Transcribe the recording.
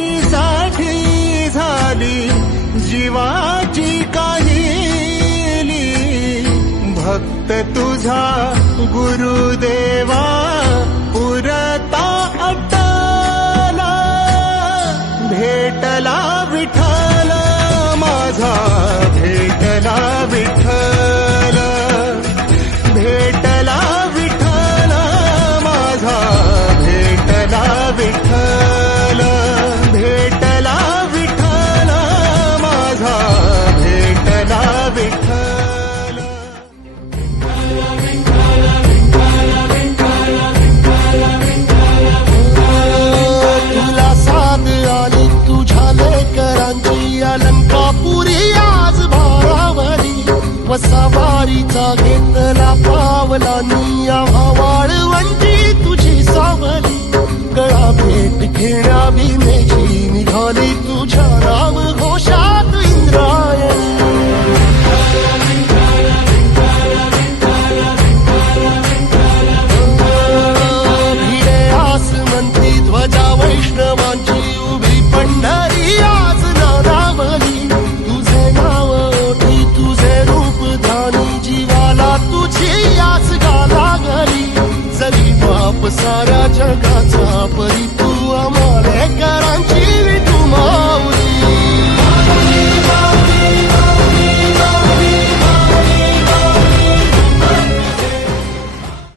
साठी झाली जीवाची काही भक्त तुझा गुरुदेवा पुरता अटला. भेटला विठा आनंद आली तुझ्या लेकरांची अलंकापुरी आज भारावरी वसावारीचा घेतला पावलानी. Saracha